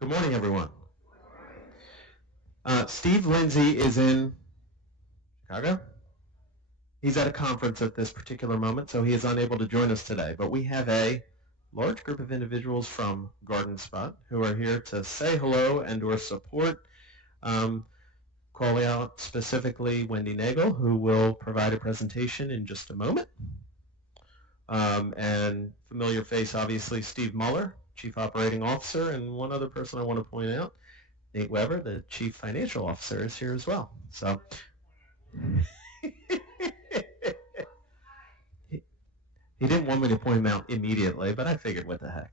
Good morning, everyone. Steve Lindsay is in Chicago. He's at a conference at this particular moment, so he is unable to join us today. But we have a large group of individuals from Garden Spot who are here to say hello and or support. Calling out specifically Wendy Nagel, who will provide a presentation in just a moment. And familiar face, obviously, Steve Muller, Chief Operating Officer, and one other person I want to point out, Nate Weber, the Chief Financial Officer, is here as well. So he didn't want me to point him out immediately, but I figured, what the heck.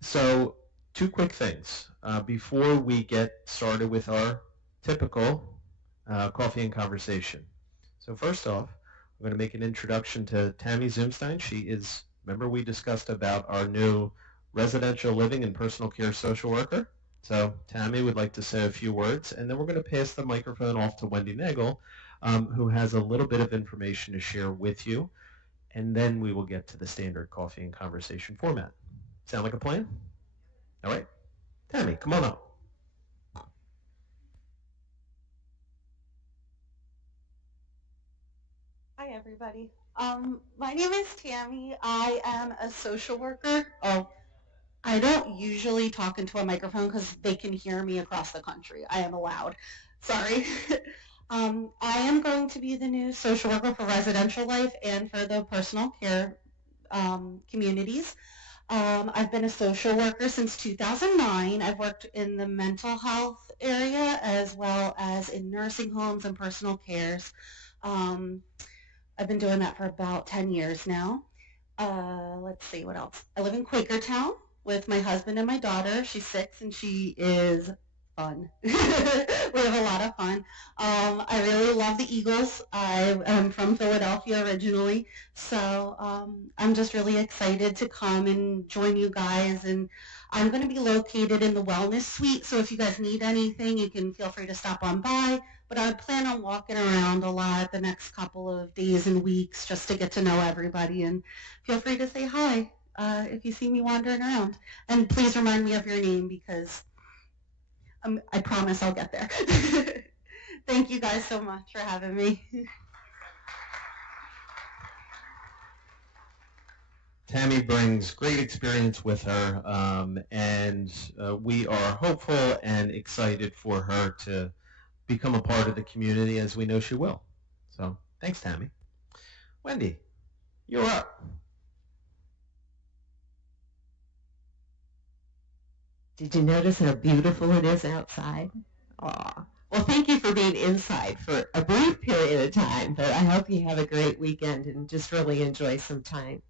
So two quick things before we get started with our typical coffee and conversation. So first off, I'm going to make an introduction to Tammy Zumstein. She is, remember we discussed about our new residential living and personal care social worker. So Tammy would like to say a few words, and then we're going to pass the microphone off to Wendy Nagel, who has a little bit of information to share with you, and then we will get to the standard coffee and conversation format. Sound like a plan? All right. Tammy, come on up. Hi, everybody. My name is Tammy. I am a social worker. Oh, I don't usually talk into a microphone because they can hear me across the country. I am allowed. Sorry. I am going to be the new social worker for residential life and for the personal care communities. I've been a social worker since 2009. I've worked in the mental health area as well as in nursing homes and personal cares. I've been doing that for about 10 years now. Let's see, what else? I live in Quakertown with my husband and my daughter. She's 6 and she is fun. We have a lot of fun. I really love the Eagles. I am from Philadelphia originally, so I'm just really excited to come and join you guys. And I'm going to be located in the Wellness Suite, so if you guys need anything, you can feel free to stop on by. But I plan on walking around a lot the next couple of days and weeks just to get to know everybody, and feel free to say hi if you see me wandering around. And please remind me of your name because I promise I'll get there. Thank you guys so much for having me. Tammy brings great experience with her, and we are hopeful and excited for her to become a part of the community, as we know she will. So thanks, Tammy. Wendy, you're up. Did you notice how beautiful it is outside? Aw. Well, thank you for being inside for a brief period of time, but I hope you have a great weekend and just really enjoy some time.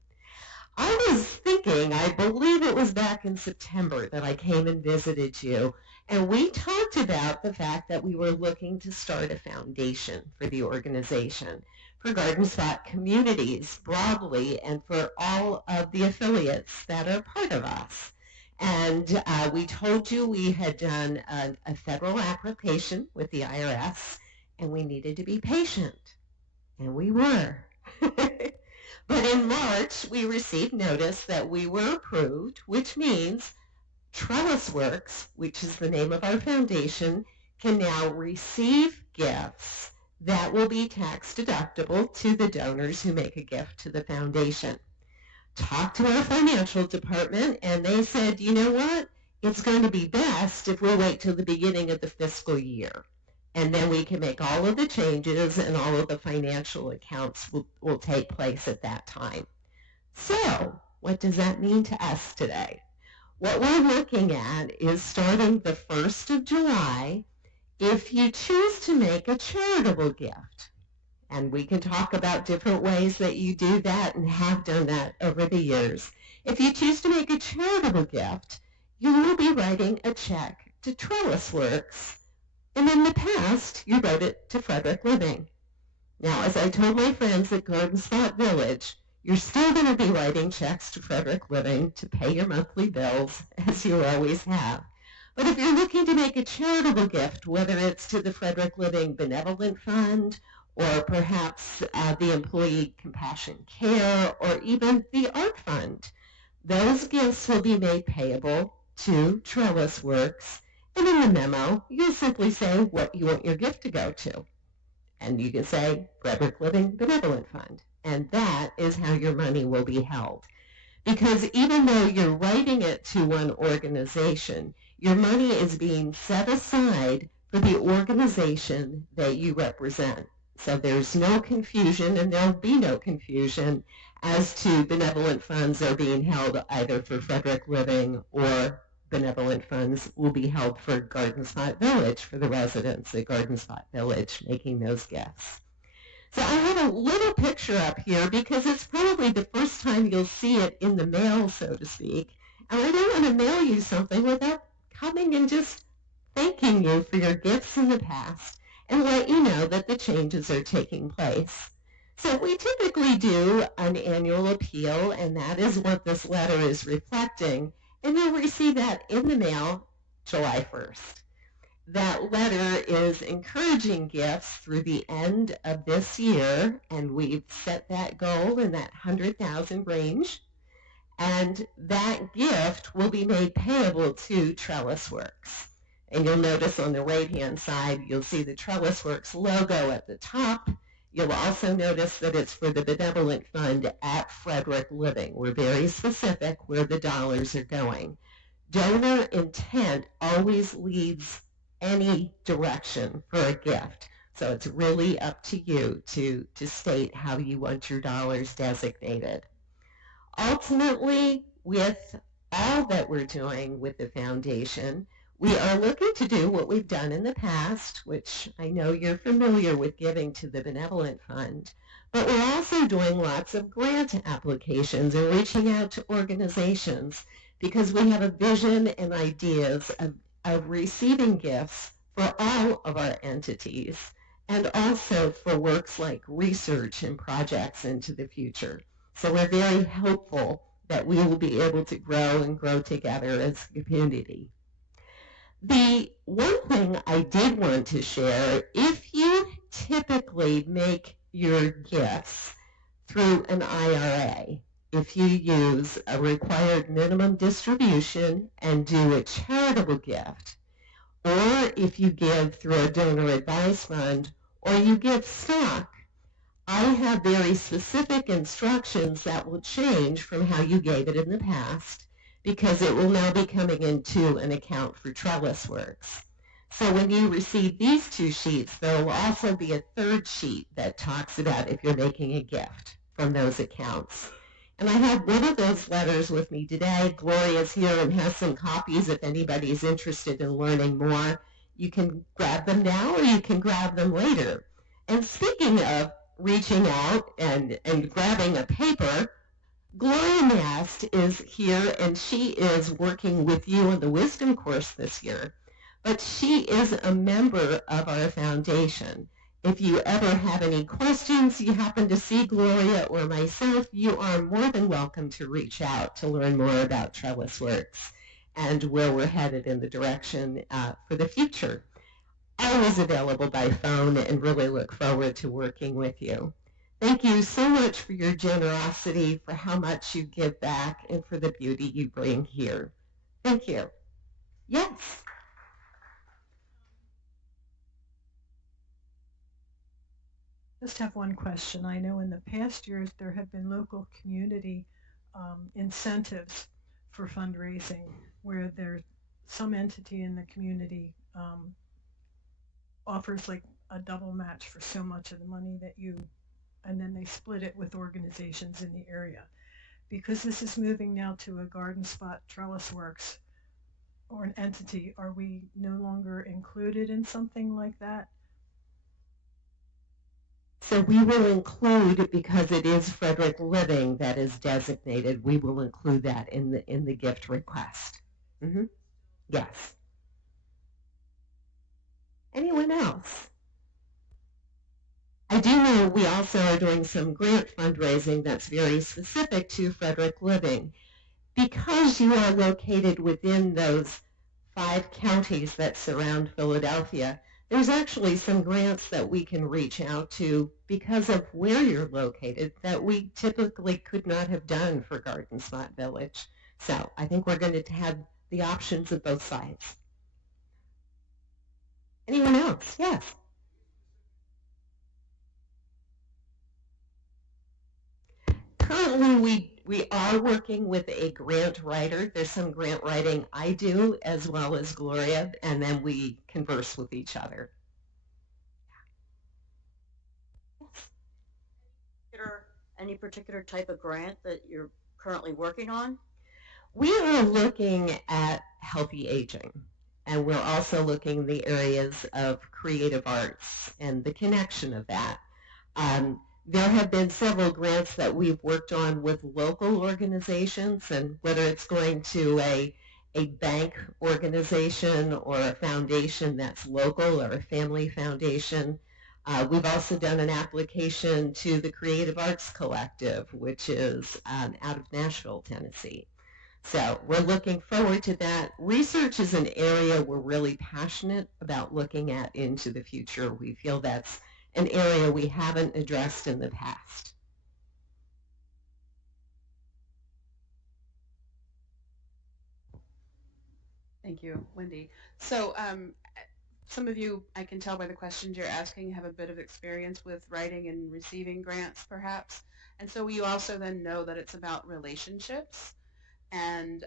I was thinking, I believe it was back in September that I came and visited you, and we talked about the fact that we were looking to start a foundation for the organization, for Garden Spot communities broadly, and for all of the affiliates that are part of us. And we told you we had done a federal application with the IRS, and we needed to be patient. And we were. But in March, we received notice that we were approved, which means TrellisWorks, which is the name of our foundation, can now receive gifts that will be tax deductible to the donors who make a gift to the foundation. Talked to our financial department, and they said, you know what? It's going to be best if we wait till the beginning of the fiscal year. And then we can make all of the changes and all of the financial accounts will take place at that time. So what does that mean to us today? What we're looking at is starting the 1st of July, if you choose to make a charitable gift. And we can talk about different ways that you do that and have done that over the years. If you choose to make a charitable gift, you will be writing a check to TrellisWorks. And in the past, you wrote it to Frederick Living. Now, as I told my friends at Garden Spot Village, you're still going to be writing checks to Frederick Living to pay your monthly bills, as you always have. But if you're looking to make a charitable gift, whether it's to the Frederick Living Benevolent Fund, or perhaps the Employee Compassion Care, or even the Art Fund, those gifts will be made payable to Trellis Works, and in the memo, you'll simply say what you want your gift to go to. And you can say Frederick Living Benevolent Fund, and that is how your money will be held. Because even though you're writing it to one organization, your money is being set aside for the organization that you represent. So there's no confusion, and there'll be no confusion as to benevolent funds are being held either for Frederick Living or benevolent funds will be held for Garden Spot Village, for the residents at Garden Spot Village making those gifts. So I have a little picture up here because it's probably the first time you'll see it in the mail, so to speak. And I don't want to mail you something without coming and just thanking you for your gifts in the past and let you know that the changes are taking place. So we typically do an annual appeal, and that is what this letter is reflecting. And you'll receive that in the mail July 1st. That letter is encouraging gifts through the end of this year, and we've set that goal in that 100,000 range. And that gift will be made payable to Trellis Works. And you'll notice on the right-hand side, you'll see the Trellis Works logo at the top. You'll also notice that it's for the Benevolent Fund at Frederick Living. We're very specific where the dollars are going. Donor intent always leads any direction for a gift. So it's really up to you to state how you want your dollars designated. Ultimately, with all that we're doing with the foundation, we are looking to do what we've done in the past, which I know you're familiar with giving to the Benevolent Fund, but we're also doing lots of grant applications and reaching out to organizations because we have a vision and ideas of receiving gifts for all of our entities and also for works like research and projects into the future. So we're very hopeful that we will be able to grow and grow together as a community. The one thing I did want to share, if you typically make your gifts through an IRA, if you use a required minimum distribution and do a charitable gift, or if you give through a donor advised fund, or you give stock, I have very specific instructions that will change from how you gave it in the past because it will now be coming into an account for Trellis Works. So when you receive these two sheets, there will also be a third sheet that talks about if you're making a gift from those accounts. And I have one of those letters with me today. Gloria's here and has some copies if anybody's interested in learning more. You can grab them now or you can grab them later. And speaking of reaching out and grabbing a paper, Gloria Mast is here and she is working with you on the Wisdom course this year. But she is a member of our foundation. If you ever have any questions, you happen to see Gloria or myself, you are more than welcome to reach out to learn more about Trellis Works and where we're headed in the direction for the future. Always available by phone and really look forward to working with you. Thank you so much for your generosity, for how much you give back, and for the beauty you bring here. Thank you. Yes. Just have one question. I know in the past years there have been local community incentives for fundraising where there's some entity in the community offers like a double match for so much of the money that you, and then they split it with organizations in the area. Because this is moving now to a Garden Spot Trellis Works or an entity, are we no longer included in something like that? So we will include, because it is Frederick Living that is designated, we will include that in the gift request. Mm-hmm. Yes. Anyone else? I do know we also are doing some grant fundraising that's very specific to Frederick Living. Because you are located within those 5 counties that surround Philadelphia, there's actually some grants that we can reach out to because of where you're located that we typically could not have done for Garden Spot Village. So I think we're going to have the options of both sides. Anyone else? Yes. Currently, we are working with a grant writer. There's some grant writing I do as well as Gloria, and then we converse with each other. Any particular type of grant that you're currently working on? We are looking at healthy aging, and we're also looking at the areas of creative arts and the connection of that. There have been several grants that we've worked on with local organizations, and whether it's going to a bank organization or a foundation that's local or a family foundation. We've also done an application to the Creative Arts Collective, which is out of Nashville, Tennessee. So we're looking forward to that. Research is an area we're really passionate about looking at into the future. We feel that's an area we haven't addressed in the past. Thank you, Wendy. So some of you, I can tell by the questions you're asking, have a bit of experience with writing and receiving grants, perhaps. And so you also then know that it's about relationships and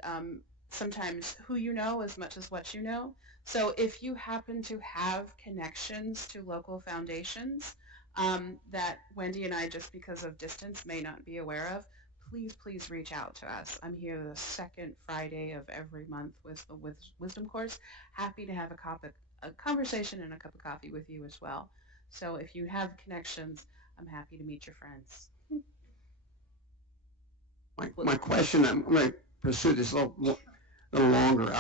sometimes who you know as much as what you know. So if you happen to have connections to local foundations that Wendy and I, just because of distance, may not be aware of, please reach out to us. I'm here the second Friday of every month with the Wisdom Course. Happy to have a conversation and a cup of coffee with you as well. So if you have connections, I'm happy to meet your friends. My question, I'm going to pursue this a little longer.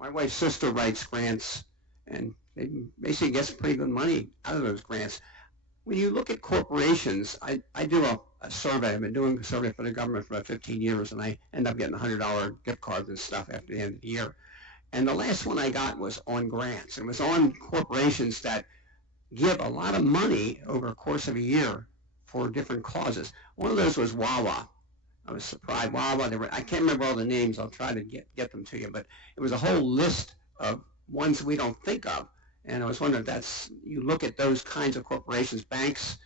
My wife's sister writes grants, and they basically gets pretty good money out of those grants. When you look at corporations, I do a survey. I've been doing a survey for the government for about 15 years, and I end up getting $100 gift cards and stuff after the end of the year. And the last one I got was on grants. It was on corporations that give a lot of money over a course of a year for different causes. One of those was Wawa. I was surprised. Wawa, I can't remember all the names. I'll try to get them to you. But it was a whole list of ones we don't think of. And I was wondering if you look at those kinds of corporations, banks,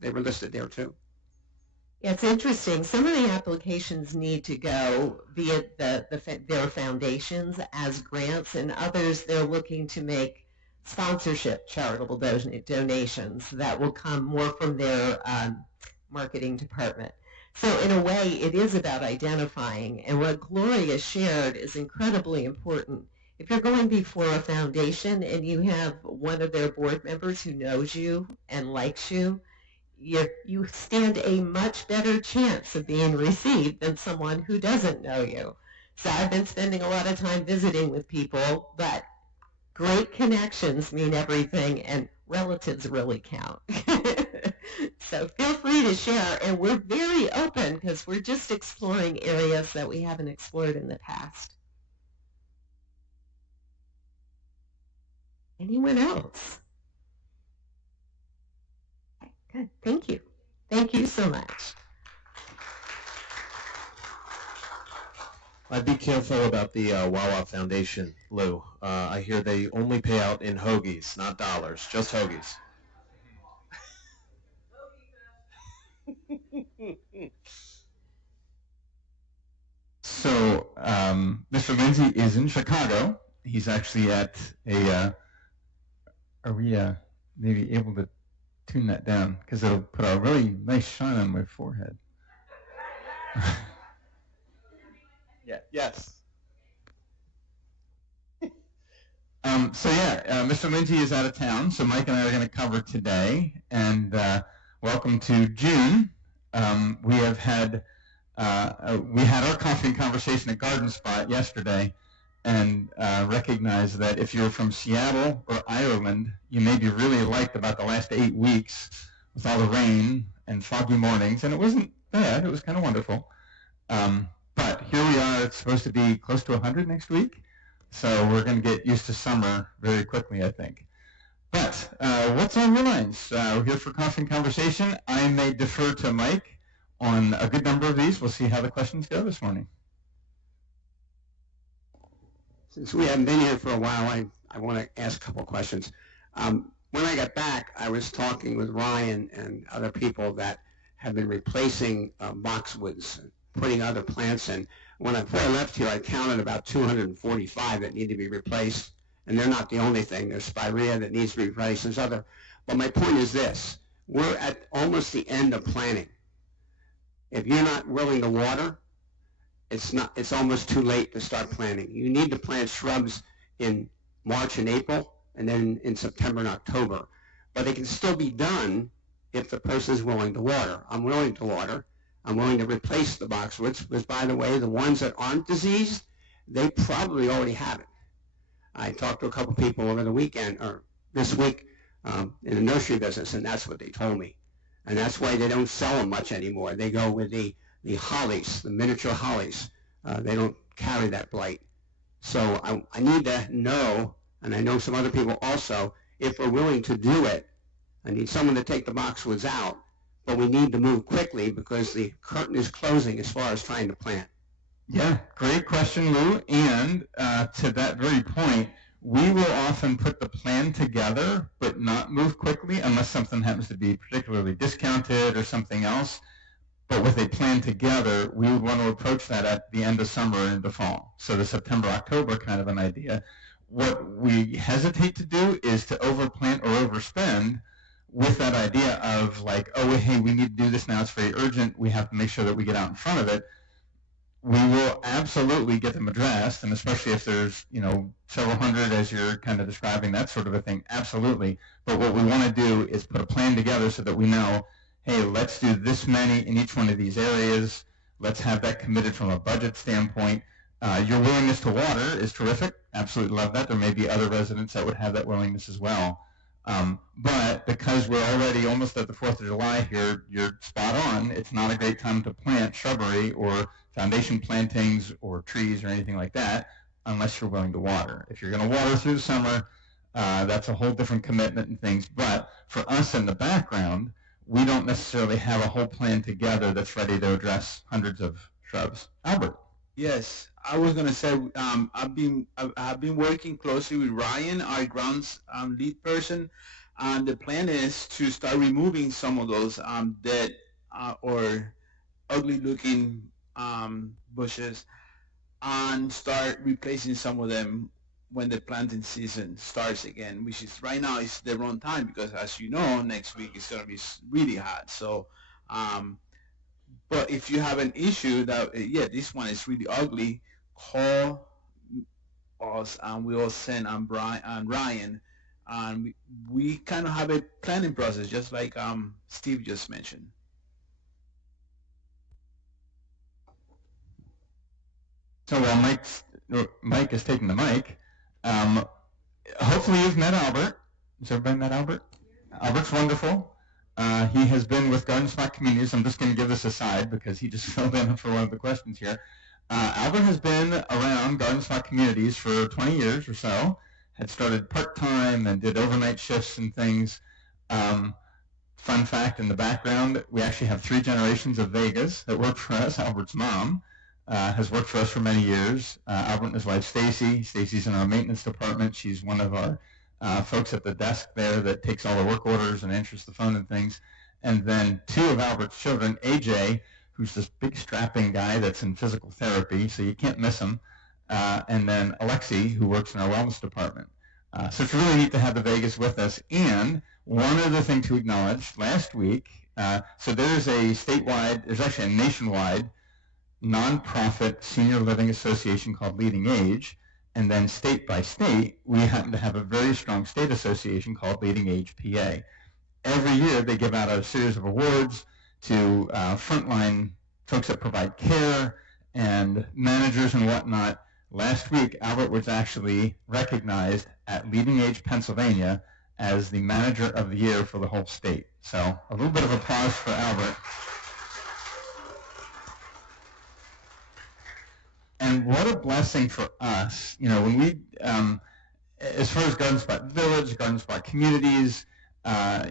they were listed there too. Yeah, it's interesting. Some of the applications need to go via their foundations as grants, and others they're looking to make sponsorship charitable donations that will come more from their marketing department. So in a way, it is about identifying, and what Gloria shared is incredibly important. If you're going before a foundation and you have one of their board members who knows you and likes you, you stand a much better chance of being received than someone who doesn't know you. So I've been spending a lot of time visiting with people, but great connections mean everything, and relatives really count. So feel free to share, and we're very open because we're just exploring areas that we haven't explored in the past. Anyone else? Okay, good. Thank you. Thank you so much. I'd be careful about the Wawa Foundation, Lou. I hear they only pay out in hoagies, not dollars, just hoagies. So Mr. Lindsay is in Chicago. He's actually at are we maybe able to tune that down? Because it'll put a really nice shine on my forehead. Yeah, yes. Mr. Lindsay is out of town, so Mike and I are going to cover today. And welcome to June. We had our coffee conversation at Garden Spot yesterday, and recognize that if you're from Seattle or Ireland, you may be really liked about the last 8 weeks with all the rain and foggy mornings, and it wasn't bad. It was kind of wonderful. But here we are. It's supposed to be close to 100 next week, so we're going to get used to summer very quickly, I think. But what's on your minds? We're here for coffee and conversation. I may defer to Mike on a good number of these. We'll see how the questions go this morning. Since we haven't been here for a while, I want to ask a couple of questions. When I got back, I was talking with Ryan and other people that have been replacing boxwoods, putting other plants in. Before I left here, I counted about 245 that need to be replaced, and they're not the only thing. There's spirea that needs to be replaced. There's other. But my point is this: we're at almost the end of planting. If you're not willing to water, it's almost too late to start planting. You need to plant shrubs in March and April, and then in September and October. But it can still be done if the person is willing to water. I'm willing to water. I'm willing to replace the boxwoods, because, by the way, the ones that aren't diseased, they probably already have it. I talked to a couple people over the weekend, or this week, in the nursery business, and that's what they told me. And that's why they don't sell them much anymore. They go with the hollies, the miniature hollies. They don't carry that blight. So I need to know, and I know some other people also, if we're willing to do it. I need someone to take the boxwoods out, but we need to move quickly because the curtain is closing as far as trying to plant. Yeah, great question, Lou. And to that very point, we will often put the plan together but not move quickly unless something happens to be particularly discounted or something else. But with a plan together, we would want to approach that at the end of summer and into fall. So the September, October kind of an idea. What we hesitate to do is to overplant or overspend with that idea of like, oh, hey, we need to do this now. It's very urgent. We have to make sure that we get out in front of it. We will absolutely get them addressed, and especially if there's, several hundred as you're kind of describing, that sort of a thing, absolutely. But what we want to do is put a plan together so that we know, hey, let's do this many in each one of these areas. Let's have that committed from a budget standpoint. Your willingness to water is terrific. Absolutely love that. There may be other residents that would have that willingness as well. But because we're already almost at the 4th of July here, you're spot on. It's not a great time to plant shrubbery or foundation plantings or trees or anything like that unless you're willing to water. If you're going to water through the summer, that's a whole different commitment and things. But for us in the background, we don't necessarily have a whole plan together that's ready to address hundreds of shrubs. Albert. Yes, I was gonna say I've been working closely with Ryan, our grounds lead person, and the plan is to start removing some of those dead or ugly-looking bushes, and start replacing some of them when the planting season starts again. Which is right now is the wrong time because, as you know, next week is gonna be really hot. So. But if you have an issue that, this one is really ugly, call us and we'll send Brian and Ryan. And we kind of have a planning process, just like Steve just mentioned. So while Mike is taking the mic, hopefully you've met Albert. Has everybody met Albert? Albert's wonderful. He has been with Garden Spot Communities. I'm just going to give this aside because he just filled in for one of the questions here. Albert has been around Garden Spot Communities for 20 years or so, had started part-time and did overnight shifts and things. Fun fact in the background, we actually have 3 generations of Vegas that work for us. Albert's mom has worked for us for many years. Albert and his wife Stacy. Stacy's in our maintenance department. She's one of our folks at the desk there that takes all the work orders and answers the phone and things. And then 2 of Albert's children, AJ, who's this big strapping guy that's in physical therapy, so you can't miss him. And then Alexi, who works in our wellness department. So it's really neat to have the Vegas with us. And one other thing to acknowledge, last week, so there's actually a nationwide nonprofit senior living association called Leading Age. And then state by state, we happen to have a very strong state association called Leading Age PA. Every year they give out a series of awards to frontline folks that provide care and managers and whatnot. Last week, Albert was actually recognized at Leading Age Pennsylvania as the manager of the year for the whole state. So a little bit of applause for Albert. And what a blessing for us, when we, as far as Garden Spot Village, Garden Spot Communities,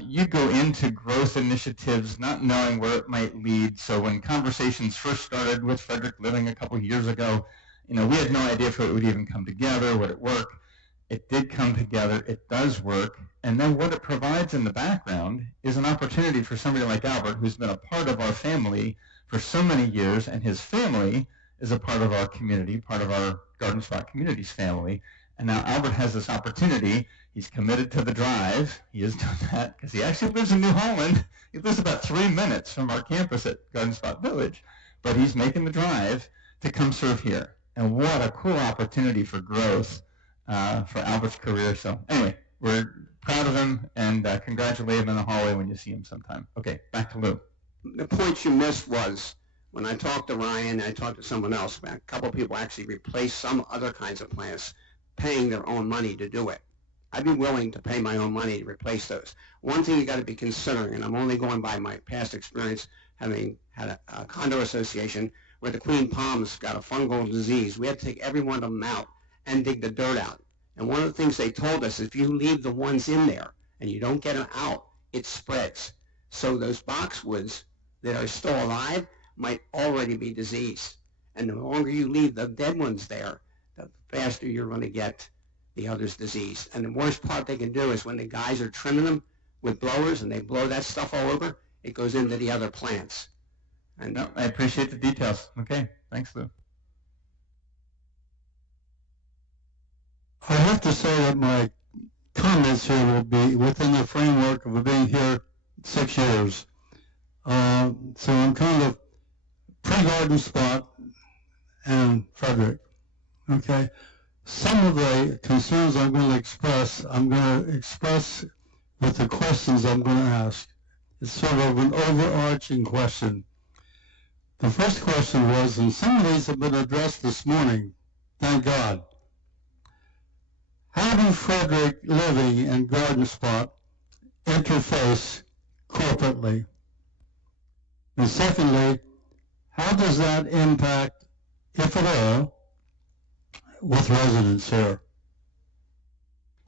you go into growth initiatives not knowing where it might lead. So when conversations first started with Frederick Living a couple of years ago, we had no idea if it would even come together, would it work. It did come together. It does work. And then what it provides in the background is an opportunity for somebody like Albert, who's been a part of our family for so many years, and his family is a part of our community, part of our Garden Spot Communities family. And now Albert has this opportunity. He's committed to the drive. He is doing that because he actually lives in New Holland. He lives about 3 minutes from our campus at Garden Spot Village. But he's making the drive to come serve here. And what a cool opportunity for growth for Albert's career. So anyway, we're proud of him, and congratulate him in the hallway when you see him sometime. Okay, back to Lou. The point you missed was, when I talked to Ryan, I talked to someone else, a couple of people actually replaced some other kinds of plants, paying their own money to do it. I'd be willing to pay my own money to replace those. One thing you got to be considering, and I'm only going by my past experience, having had a condo association where the queen palms got a fungal disease. We had to take every one of them out and dig the dirt out. And one of the things they told us, if you leave the ones in there and you don't get them out, it spreads. So those boxwoods that are still alive might already be diseased. And the longer you leave the dead ones there, the faster you're going to get the others diseased. And the worst part they can do is when the guys are trimming them with blowers and they blow that stuff all over, it goes into the other plants. And No, I appreciate the details. Okay, thanks, Lou. I have to say that my comments here will be within the framework of being here 6 years. So I'm kind of pre-Garden Spot and Frederick. Okay. Some of the concerns I'm going to express with the questions I'm going to ask. It's sort of an overarching question. The first question was, and some of these have been addressed this morning, thank God. How do Frederick Living and Garden Spot interface corporately? And secondly, how does that impact, if at all, with residents here?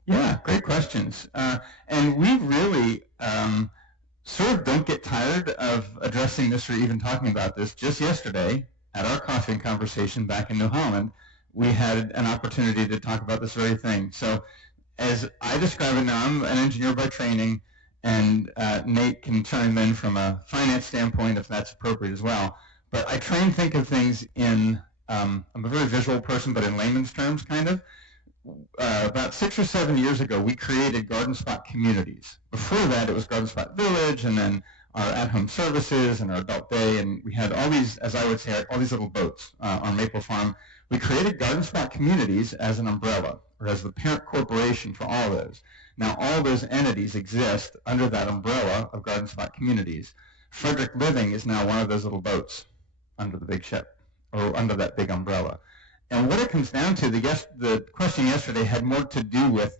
Yeah, great questions. And we really sort of don't get tired of addressing this or even talking about this. Just yesterday, at our coffee and conversation back in New Holland, we had an opportunity to talk about this very thing. So as I describe it now, I'm an engineer by training, and Nate can chime in from a finance standpoint if that's appropriate as well. But I try and think of things in, I'm a very visual person, but in layman's terms, kind of. About 6 or 7 years ago, we created Garden Spot Communities. Before that, it was Garden Spot Village, and then our at-home services and our adult day, and we had all these, as I would say, all these little boats on Maple Farm. We created Garden Spot Communities as an umbrella, or as the parent corporation for all of those. Now, all those entities exist under that umbrella of Garden Spot Communities. Frederick Living is now one of those little boats under the big ship, or under that big umbrella. And what it comes down to, the question yesterday had more to do with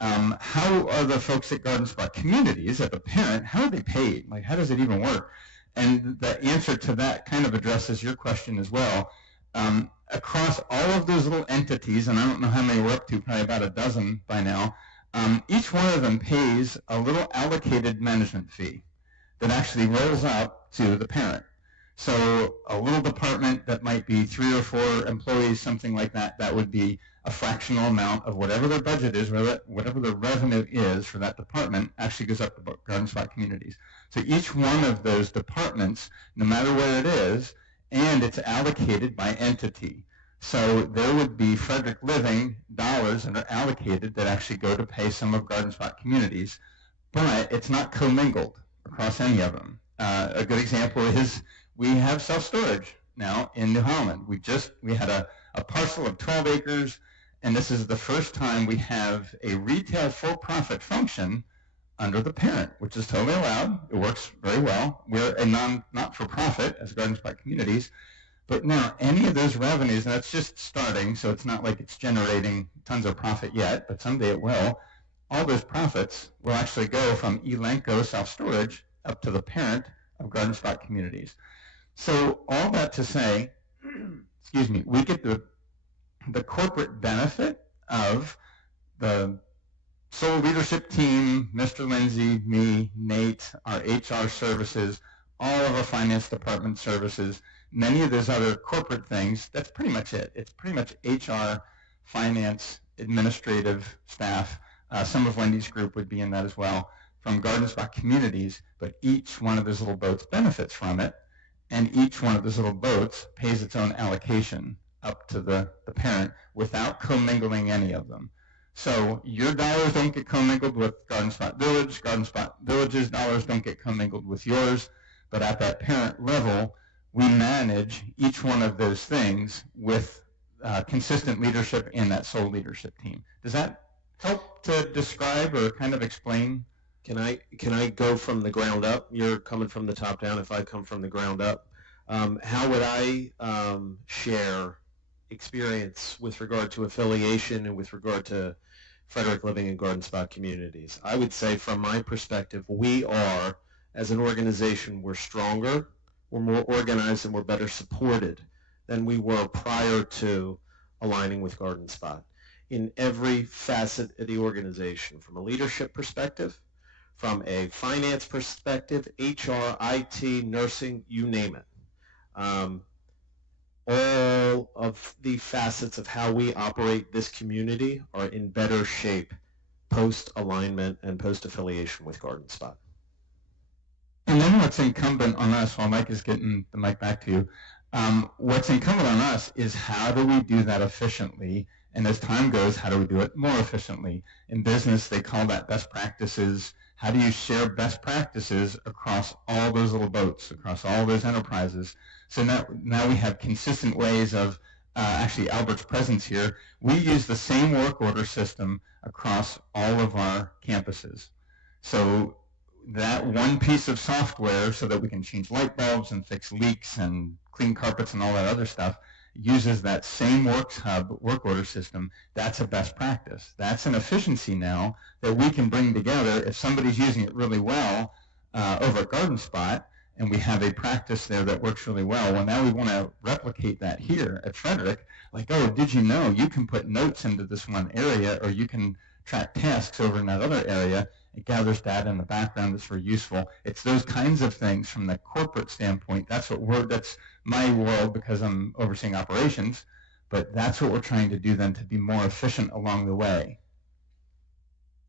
how are the folks at Garden Spot Communities, at the parent, how are they paid? Like, how does it even work? And the answer to that kind of addresses your question as well. Across all of those little entities, and I don't know how many we're up to, probably about a dozen by now, each one of them pays a little allocated management fee that actually rolls up to the parent. So a little department that might be 3 or 4 employees, something like that, that would be a fractional amount of whatever their budget is, whatever the revenue is for that department, actually goes up to Garden Spot Communities. So each one of those departments, no matter where it is, and it's allocated by entity. So there would be Frederick Living dollars that are allocated that actually go to pay some of Garden Spot Communities, but it's not commingled across any of them. A good example is we have self-storage now in New Holland. We had a parcel of 12 acres, and this is the first time we have a retail for-profit function under the parent, which is totally allowed. It works very well. We're a not-for-profit as Garden Spot Communities, but now any of those revenues, and that's just starting, so it's not like it's generating tons of profit yet, but someday it will. All those profits will actually go from Elanco self-storage up to the parent of Garden Spot Communities. So all that to say, excuse me, we get the corporate benefit of the sole leadership team, Mr. Lindsay, me, Nate, our HR services, all of our finance department services, many of those other corporate things, that's pretty much it. It's pretty much HR, finance, administrative staff. Some of Wendy's group would be in that as well, from Garden Spot Communities, but each one of those little boats benefits from it, and each one of those little boats pays its own allocation up to the parent without commingling any of them. So your dollars don't get commingled with Garden Spot Village, Garden Spot Village's dollars don't get commingled with yours, but at that parent level, we manage each one of those things with consistent leadership and that sole leadership team. Does that help to describe or kind of explain? Can I go from the ground up? You're coming from the top down. If I come from the ground up, how would I share experience with regard to affiliation and with regard to Frederick Living and Garden Spot Communities? I would say from my perspective, we are, as an organization, we're stronger, we're more organized, and we're better supported than we were prior to aligning with Garden Spot in every facet of the organization, from a leadership perspective, from a finance perspective, HR, IT, nursing, you name it. All of the facets of how we operate this community are in better shape post-alignment and post-affiliation with Garden Spot. And then what's incumbent on us, while Mike is getting the mic back to you, what's incumbent on us is how do we do that efficiently, and as time goes, how do we do it more efficiently? In business, they call that best practices. How do you share best practices across all those little boats, across all those enterprises? So now we have consistent ways of, actually Albert's presence here, we use the same work order system across all of our campuses. So that one piece of software, so that we can change light bulbs and fix leaks and clean carpets and all that other stuff, uses that same Works Hub work order system. That's a best practice. That's an efficiency now that we can bring together. If somebody's using it really well over at Garden Spot, and we have a practice there that works really well, now we want to replicate that here at Frederick. Like, oh, did you know you can put notes into this one area, or you can track tasks over in that other area? It gathers data in the background that's very useful. It's those kinds of things from the corporate standpoint. That's my world because I'm overseeing operations, but that's what we're trying to do then to be more efficient along the way.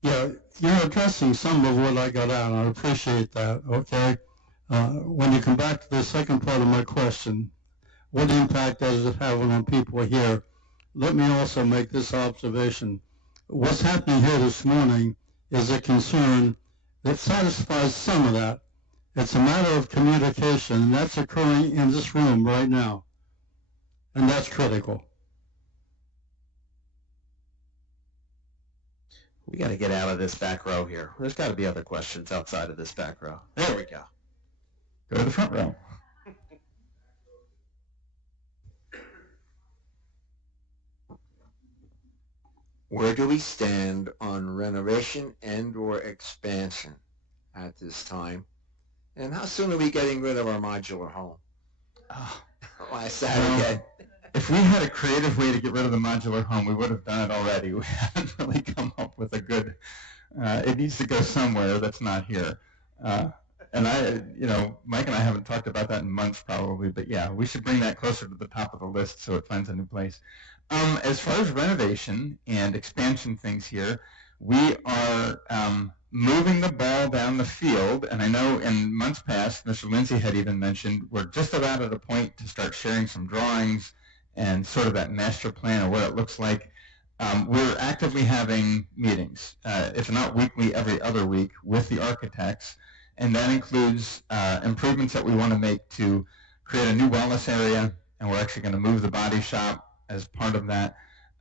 Yeah, you're addressing some of what I got out, and I appreciate that, okay? When you come back to the second part of my question, what impact does it have on people here? Let me also make this observation. What's happening here this morning is a concern that satisfies some of that. It's a matter of communication, and that's occurring in this room right now. And that's critical. We got to get out of this back row here. There's got to be other questions outside of this back row. There we go. Go to the front row. Where do we stand on renovation and or expansion at this time? And how soon are we getting rid of our modular home? Oh, Last Saturday. If we had a creative way to get rid of the modular home, we would have done it already. We haven't really come up with a good, it needs to go somewhere that's not here. And Mike and I haven't talked about that in months probably, but yeah, we should bring that closer to the top of the list so it finds a new place. As far as renovation and expansion things here, we are moving the ball down the field, and I know in months past, Mr. Lindsay had even mentioned, we're just about at a point to start sharing some drawings and sort of that master plan of what it looks like. We're actively having meetings, if not weekly, every other week with the architects, and that includes improvements that we want to make to create a new wellness area, and we're actually going to move the body shop as part of that,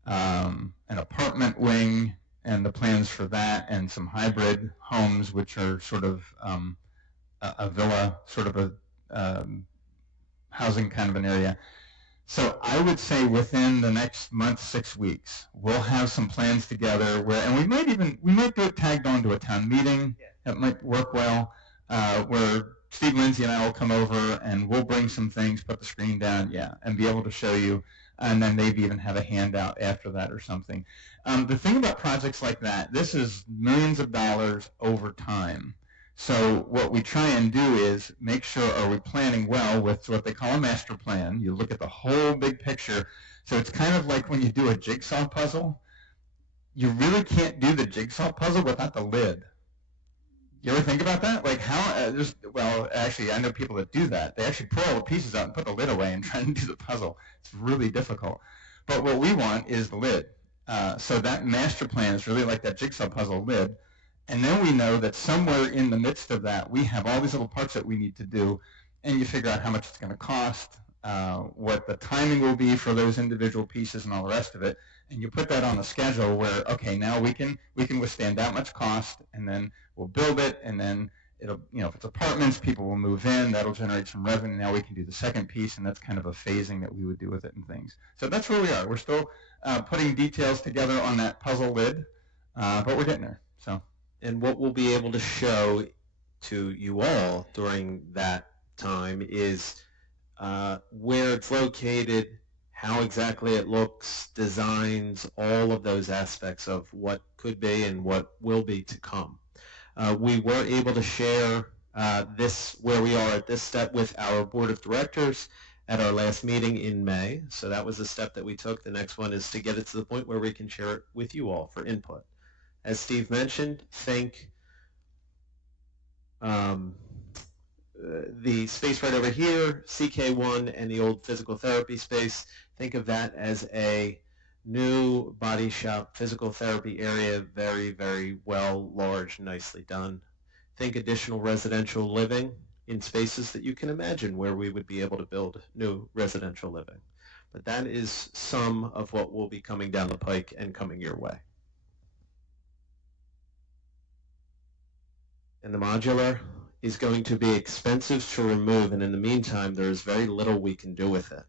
an apartment wing, and the plans for that, and some hybrid homes, which are sort of a villa, sort of a housing kind of an area. So I would say within the next month, 6 weeks, we'll have some plans together where, and we might do it tagged on to a town meeting. That might work well, where Steve Lindsay and I will come over and we'll bring some things, put the screen down, and be able to show you, and then maybe even have a handout after that or something. The thing about projects like that, this is millions of dollars over time. So what we try and do is make sure, are we planning well with what they call a master plan? You look at the whole big picture. So it's kind of like when you do a jigsaw puzzle. You really can't do the jigsaw puzzle without the lid. You ever think about that? Like how, well, actually, I know people that do that. They actually pull all the pieces out and put the lid away and try and do the puzzle. It's really difficult. But what we want is the lid. So that master plan is really like that jigsaw puzzle lid. And then we know that somewhere in the midst of that, we have all these little parts that we need to do, and you figure out how much it's going to cost, what the timing will be for those individual pieces and all the rest of it, and you put that on a schedule where, okay, now we can withstand that much cost, and then we'll build it, and then it'll, if it's apartments, people will move in, that'll generate some revenue, now we can do the second piece, and that's kind of a phasing that we would do with it and things. So that's where we are. We're still putting details together on that puzzle lid, but we're getting there. So. And what we'll be able to show to you all during that time is where it's located, how exactly it looks, designs, all of those aspects of what could be and what will be to come. We were able to share this, where we are at this step, with our board of directors at our last meeting in May. So that was a step that we took. The next one is to get it to the point where we can share it with you all for input. As Steve mentioned, think the space right over here, CK1, and the old physical therapy space, think of that as a new body shop physical therapy area, very, very well, large, nicely done. Think additional residential living in spaces that you can imagine where we would be able to build new residential living. But that is some of what will be coming down the pike and coming your way. And the modular is going to be expensive to remove, and in the meantime, there is very little we can do with it.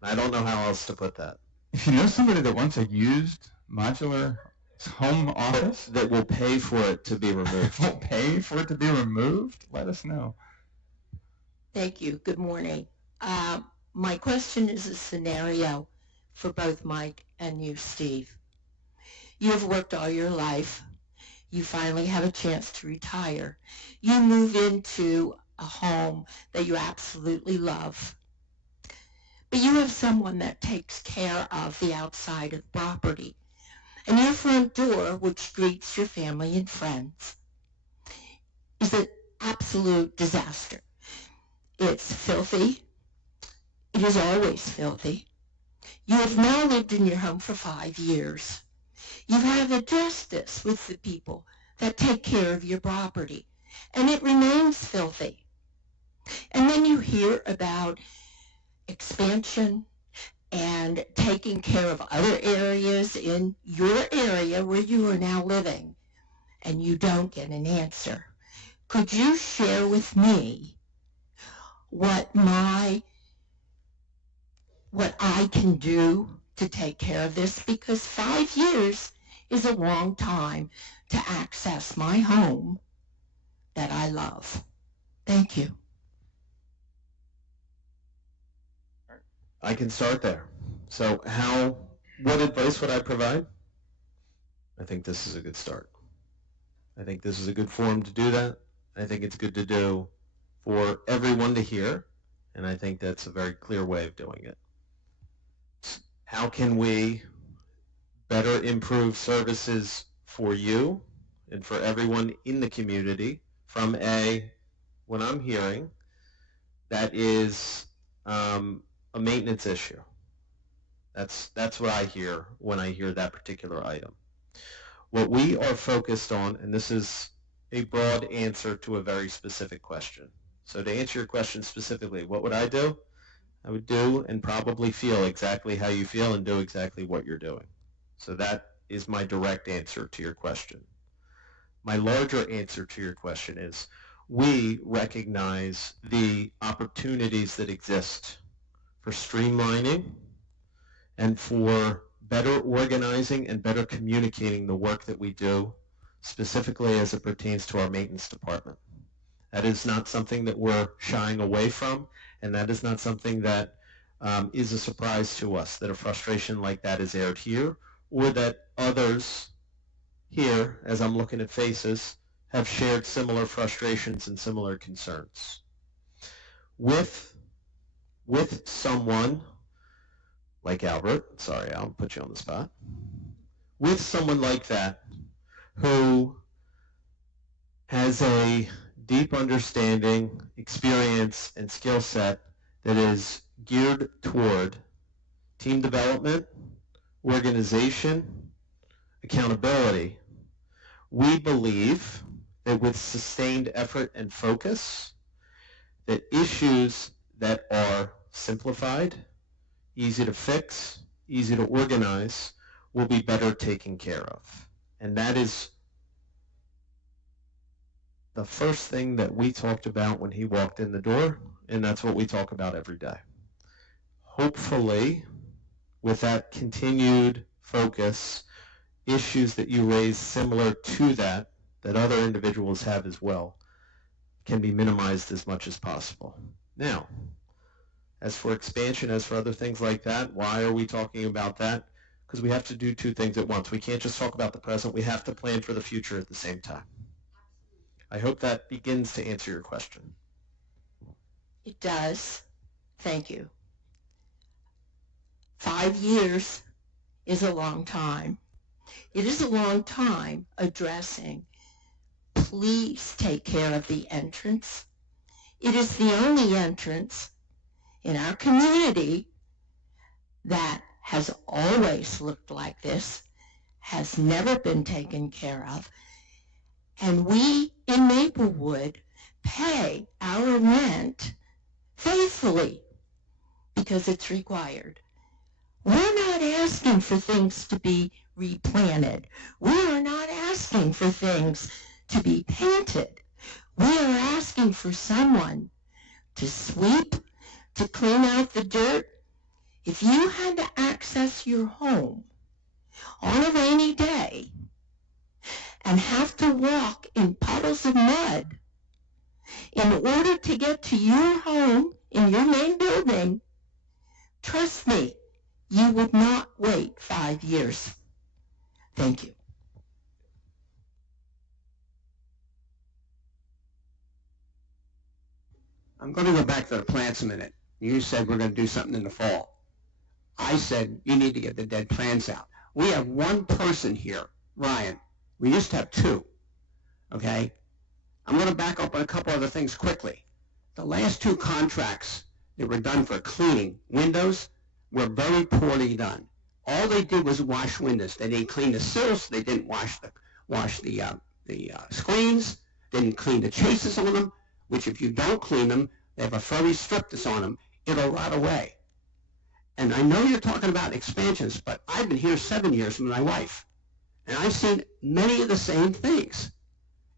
I don't know how else to put that. If you know somebody that wants a used modular home office that will pay for it to be removed, will pay for it to be removed, let us know. Thank you. Good morning. My question is a scenario for both Mike and you, Steve. You have worked all your life. You finally have a chance to retire. You move into a home that you absolutely love. But you have someone that takes care of the outside of the property. And your front door, which greets your family and friends, is an absolute disaster. It's filthy. It is always filthy. You have now lived in your home for 5 years. You have addressed this with the people that take care of your property, and it remains filthy. And then you hear about expansion and taking care of other areas in your area where you are now living, and you don't get an answer. Could you share with me what I can do to take care of this? Because 5 years is a long time to access my home that I love. Thank you. I can start there. So what advice would I provide? I think this is a good start. I think this is a good forum to do that. I think it's good to do for everyone to hear, and I think that's a very clear way of doing it. How can we better improve services for you and for everyone in the community from what I'm hearing, that is a maintenance issue. That's what I hear when I hear that particular item. What we are focused on, and this is a broad answer to a very specific question. So to answer your question specifically, what would I do? I would do and probably feel exactly how you feel and do exactly what you're doing. So that is my direct answer to your question. My larger answer to your question is we recognize the opportunities that exist for streamlining and for better organizing and better communicating the work that we do, specifically as it pertains to our maintenance department. That is not something that we're shying away from, and that is not something that is a surprise to us, that a frustration like that is aired here, or that others here, as I'm looking at faces, have shared similar frustrations and similar concerns. With someone like Albert, sorry, I'll put you on the spot, with someone like that who has a deep understanding, experience, and skill set that is geared toward team development, organization, accountability, we believe that with sustained effort and focus, that issues that are simplified, easy to fix, easy to organize, will be better taken care of. And that is the first thing that we talked about when he walked in the door, and that's what we talk about every day. Hopefully, with that continued focus, issues that you raise similar to that other individuals have as well, can be minimized as much as possible. Now, as for expansion, as for other things like that, why are we talking about that? Because we have to do two things at once. We can't just talk about the present. We have to plan for the future at the same time. I hope that begins to answer your question. It does. Thank you. 5 years is a long time. It is a long time addressing, please take care of the entrance. It is the only entrance in our community that has always looked like this, has never been taken care of, and we in Maplewood pay our rent faithfully because it's required. We're not asking for things to be replanted. We are not asking for things to be painted. We are asking for someone to sweep, to clean out the dirt. If you had to access your home on a rainy day and have to walk in puddles of mud in order to get to your home in your main building, trust me, you would not wait 5 years. Thank you. I'm going to go back to the plants a minute. You said we're going to do something in the fall. I said you need to get the dead plants out. We have one person here, Ryan. We used to have two, okay? I'm going to back up on a couple other things quickly. The last two contracts that were done for cleaning windows were very poorly done. All they did was wash windows. They didn't clean the sills. They didn't wash the screens. They didn't clean the chases on them, which if you don't clean them, they have a furry strip that's on them. It'll rot away. And I know you're talking about expansions, but I've been here 7 years with my wife, and I've seen many of the same things.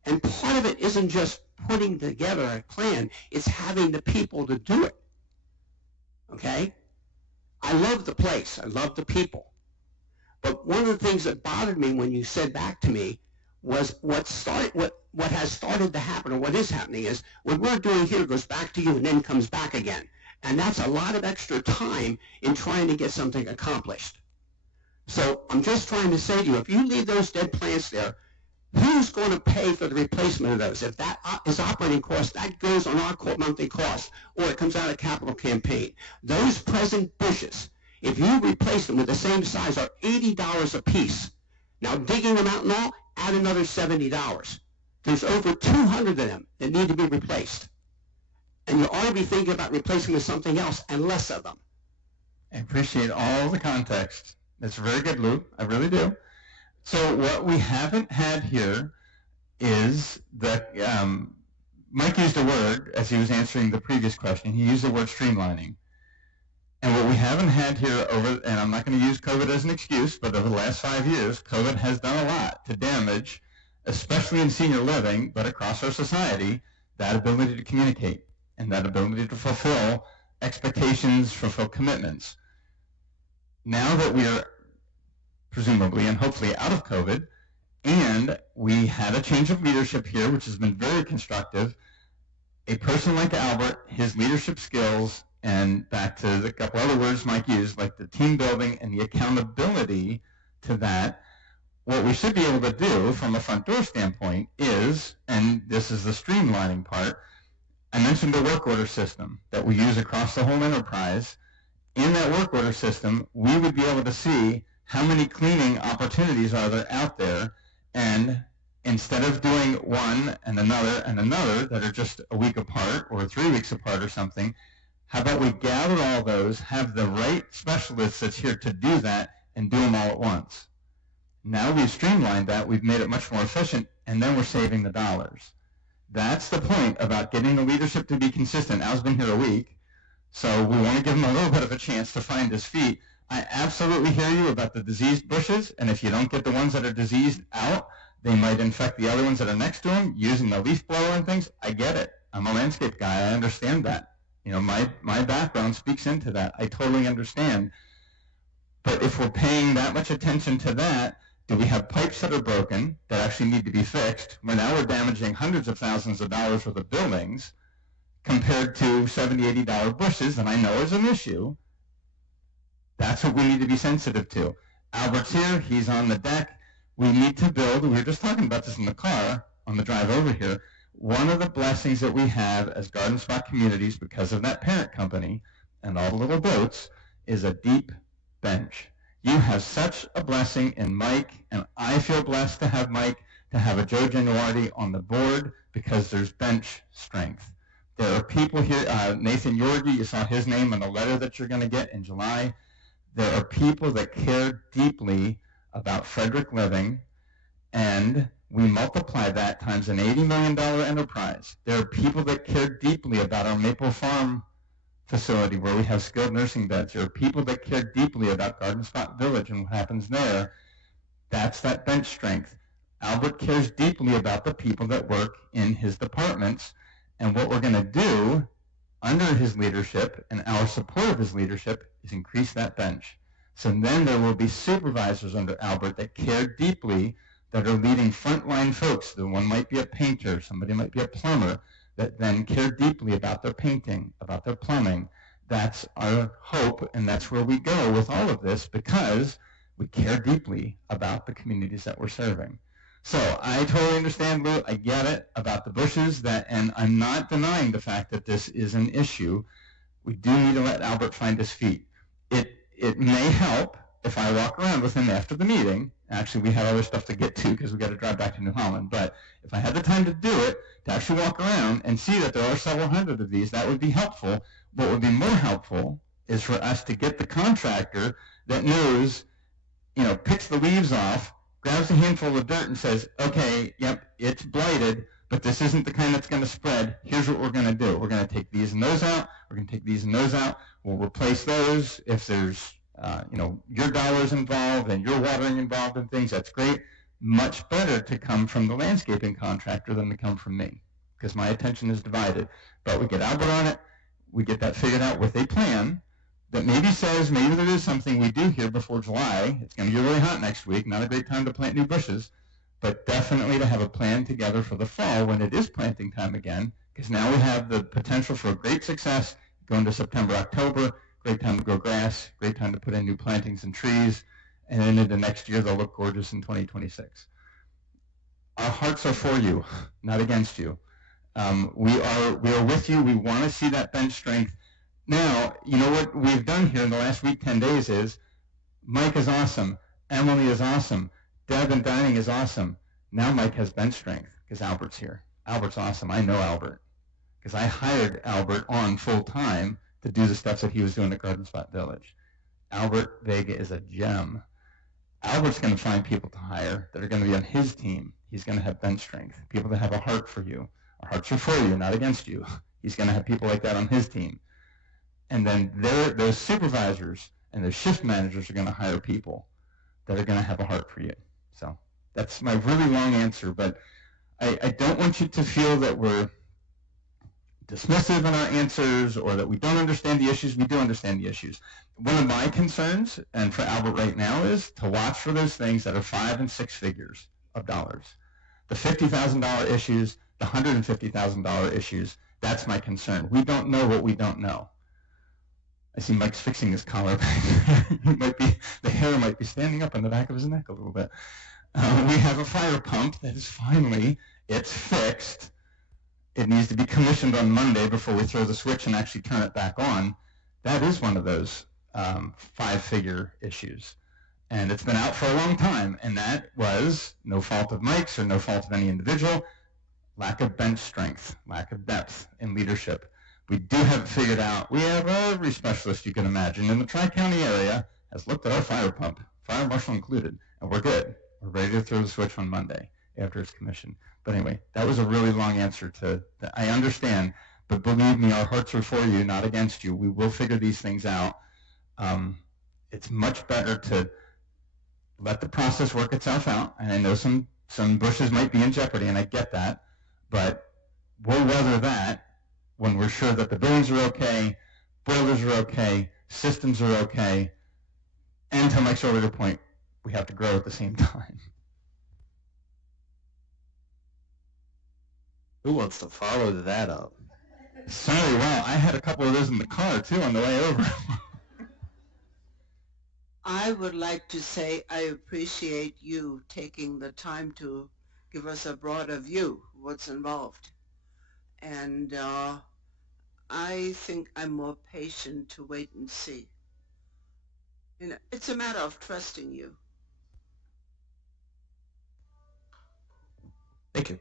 And part of it isn't just putting together a plan, it's having the people to do it. Okay? I love the place. I love the people. But one of the things that bothered me when you said back to me was what has started to happen, or what is happening, is what we're doing here goes back to you and then comes back again. And that's a lot of extra time in trying to get something accomplished. So I'm just trying to say to you, if you leave those dead plants there, who's going to pay for the replacement of those? If that is operating cost, that goes on our monthly cost, or it comes out of capital campaign. Those present bushes, if you replace them with the same size, are $80 a piece. Now digging them out and all, add another $70. There's over 200 of them that need to be replaced. And you ought to be thinking about replacing with something else and less of them. I appreciate all the context. That's very good, Lou. I really do. So what we haven't had here is that Mike used a word as he was answering the previous question. He used the word streamlining. And what we haven't had here and I'm not going to use COVID as an excuse, but over the last 5 years, COVID has done a lot to damage, especially in senior living, but across our society, that ability to communicate and that ability to fulfill expectations, fulfill commitments. Now that we are presumably and hopefully out of COVID, and we had a change of leadership here, which has been very constructive, a person like Albert, his leadership skills, and back to the couple other words Mike used, like the team building and the accountability to that, what we should be able to do from a front door standpoint is, and this is the streamlining part, I mentioned the work order system that we use across the whole enterprise. In that work order system, we would be able to see how many cleaning opportunities are there out there, and instead of doing one and another that are just a week apart or 3 weeks apart or something, how about we gather all those, have the right specialist that's here to do that, and do them all at once? Now we've streamlined that, we've made it much more efficient, and then we're saving the dollars. That's the point about getting the leadership to be consistent. Al's been here a week, so we want to give him a little bit of a chance to find his feet. I absolutely hear you about the diseased bushes, and if you don't get the ones that are diseased out, they might infect the other ones that are next to them using the leaf blower and things. I get it. I'm a landscape guy. I understand that. You know, my background speaks into that. I totally understand. But if we're paying that much attention to that, do we have pipes that are broken that actually need to be fixed? Well, now we're damaging hundreds of thousands of dollars worth of buildings compared to $70, $80 bushes, and I know is an issue. That's what we need to be sensitive to. Albert's here. He's on the deck. We need to build, we were just talking about this in the car on the drive over here, one of the blessings that we have as garden spot communities because of that parent company and all the little boats is a deep bench. You have such a blessing in Mike, and I feel blessed to have Mike, to have a Joe Genuardi on the board because there's bench strength. There are people here, Nathan Yorgi, you saw his name in the letter that you're going to get in July. There are people that care deeply about Frederick Living, and we multiply that times an $80 million enterprise. There are people that care deeply about our Maple Farm facility where we have skilled nursing beds. There are people that care deeply about Garden Spot Village and what happens there. That's that bench strength. Albert cares deeply about the people that work in his departments, and what we're going to do under his leadership and our support of his leadership is increase that bench. So then there will be supervisors under Albert that care deeply, that are leading frontline folks. The one might be a painter, somebody might be a plumber, that then care deeply about their painting, about their plumbing. That's our hope, and that's where we go with all of this because we care deeply about the communities that we're serving. So I totally understand, Lou. I get it about the bushes, and I'm not denying the fact that this is an issue. We do need to let Albert find his feet. It may help if I walk around with him after the meeting. Actually, we have other stuff to get to because we got to drive back to New Holland. But if I had the time to do it, to actually walk around and see that there are several hundred of these, that would be helpful. What would be more helpful is for us to get the contractor that knows, picks the leaves off, grabs a handful of dirt and says, okay, yep, it's blighted, but this isn't the kind that's going to spread. Here's what we're going to do. We're going to take these and those out. We're going to take these and those out. We'll replace those. If there's, your dollars involved and your watering involved and things, that's great. Much better to come from the landscaping contractor than to come from me because my attention is divided. But we get Albert on it. We get that figured out with a plan that maybe says maybe there is something we do here before July. It's going to get really hot next week. Not a great time to plant new bushes, but definitely to have a plan together for the fall when it is planting time again, because now we have the potential for a great success going to September, October, great time to grow grass, great time to put in new plantings and trees, and then into next year they'll look gorgeous in 2026. Our hearts are for you, not against you. We are with you. We want to see that bench strength. Now, you know what we've done here in the last week, 10 days is Mike is awesome. Emily is awesome. Deb and Dining is awesome. Now Mike has bench strength because Albert's here. Albert's awesome. I know Albert because I hired Albert on full time to do the stuff that he was doing at Garden Spot Village. Albert Vega is a gem. Albert's going to find people to hire that are going to be on his team. He's going to have bench strength, people that have a heart for you. Our hearts are for you, not against you. He's going to have people like that on his team. And then those supervisors and those shift managers are going to hire people that are going to have a heart for you. So that's my really long answer, but I don't want you to feel that we're dismissive in our answers or that we don't understand the issues. We do understand the issues. One of my concerns, and for Albert right now, is to watch for those things that are 5 and 6 figures of dollars. The $50,000 issues, the $150,000 issues, that's my concern. We don't know what we don't know. I see Mike's fixing his collar back there. The hair might be standing up on the back of his neck a little bit. We have a fire pump that is finally, it's fixed. It needs to be commissioned on Monday before we throw the switch and actually turn it back on. That is one of those 5-figure issues. And it's been out for a long time, and that was no fault of Mike's or no fault of any individual, lack of bench strength, lack of depth in leadership. We do have it figured out. We have every specialist you can imagine in the Tri-County area has looked at our fire pump, fire marshal included, and we're good. We're ready to throw the switch on Monday after it's commissioned. But anyway, that was a really long answer to that. I understand, but believe me, our hearts are for you, not against you. We will figure these things out. It's much better to let the process work itself out. And I know some bushes might be in jeopardy, and I get that. But we'll weather that when we're sure that the buildings are okay, boilers are okay, systems are okay, and to Mike's earlier point, we have to grow at the same time. Who wants to follow that up? Sorry, wow, I had a couple of those in the car, too, on the way over. I would like to say I appreciate you taking the time to give us a broader view of what's involved. And I think I'm more patient to wait and see. You know, it's a matter of trusting you. Thank you.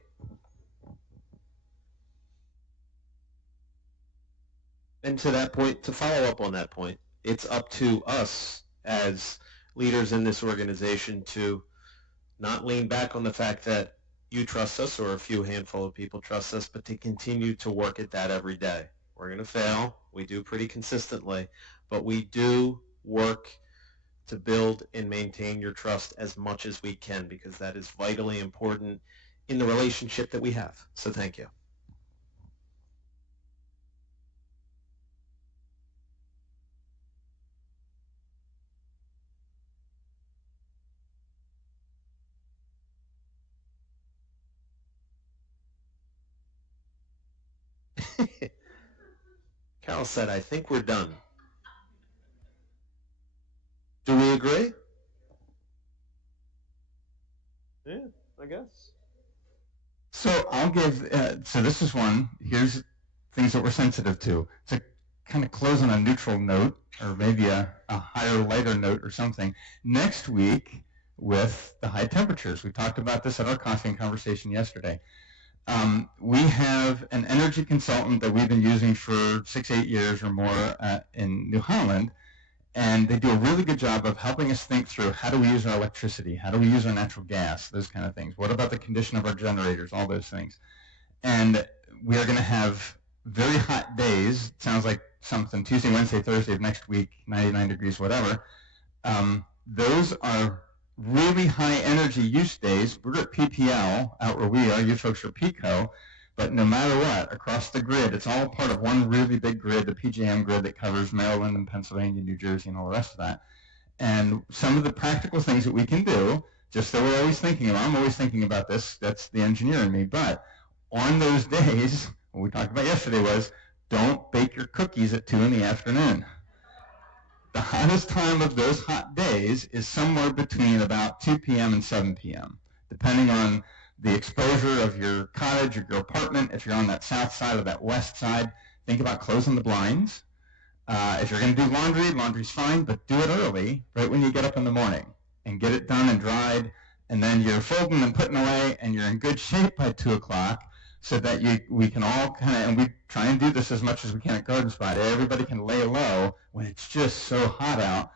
And to that point, to follow up on that point, it's up to us as leaders in this organization to not lean back on the fact that you trust us or a few handful of people trust us, but to continue to work at that every day. We're going to fail. We do pretty consistently, but we do work to build and maintain your trust as much as we can, because that is vitally important in the relationship that we have. So thank you. Carol said, I think we're done. Do we agree? Yeah, I guess. So I'll give, so this is one. Here's things that we're sensitive to. To kind of close on a neutral note, or maybe a higher, lighter note or something. Next week, with the high temperatures, we talked about this at our coffee conversation yesterday. We have an energy consultant that we've been using for 6-8 years or more in New Holland, and they do a really good job of helping us think through how do we use our electricity, how do we use our natural gas, those kind of things. What about the condition of our generators, all those things. And we are going to have very hot days. It sounds like something Tuesday, Wednesday, Thursday of next week, 99 degrees, whatever. Those are really high energy use days. We're at PPL out where we are. You folks are PICO. But no matter what, across the grid, it's all part of one really big grid, the PJM grid that covers Maryland and Pennsylvania, New Jersey, and all the rest of that. And some of the practical things that we can do, just so we're always thinking about, I'm always thinking about this, that's the engineer in me, but on those days, what we talked about yesterday was, don't bake your cookies at 2 in the afternoon. The hottest time of those hot days is somewhere between about 2 p.m. and 7 p.m., depending on the exposure of your cottage or your apartment. If you're on that south side or that west side, think about closing the blinds. If you're going to do laundry, laundry's fine, but do it early, right when you get up in the morning, and get it done and dried, and then you're folding and putting away, and you're in good shape by 2 o'clock, so that we can all kind of, and we try and do this as much as we can at Garden Spot. Everybody can lay low when it's just so hot out.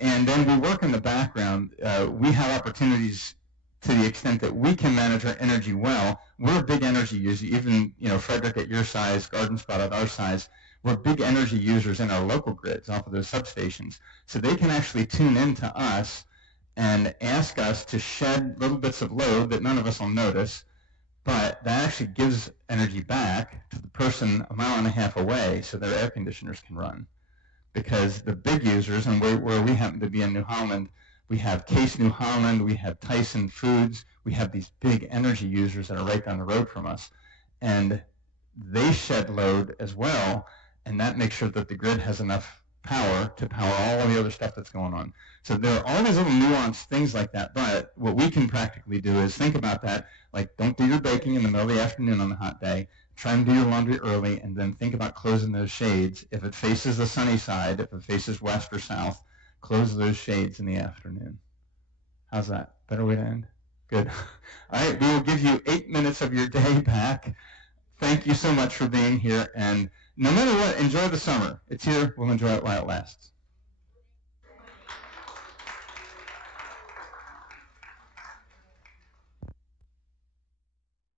And then we work in the background. We have opportunities to the extent that we can manage our energy well. We're a big energy user. Even, Frederick at your size, Garden Spot at our size, we're big energy users in our local grids off of those substations. So they can actually tune into us and ask us to shed little bits of load that none of us will notice, but that actually gives energy back to the person a mile and a half away so their air conditioners can run. Because the big users, and where we happen to be in New Holland, we have Case New Holland, we have Tyson Foods, we have these big energy users that are right down the road from us. And they shed load as well, and that makes sure that the grid has enough power to power all of the other stuff that's going on. So there are all these little nuanced things like that, but what we can practically do is think about that, like don't do your baking in the middle of the afternoon on a hot day, try and do your laundry early, and then think about closing those shades. If it faces the sunny side, if it faces west or south, close those shades in the afternoon. How's that? Better way to end? Good. All right, we will give you 8 minutes of your day back. Thank you so much for being here, and no matter what, enjoy the summer. It's here. We'll enjoy it while it lasts.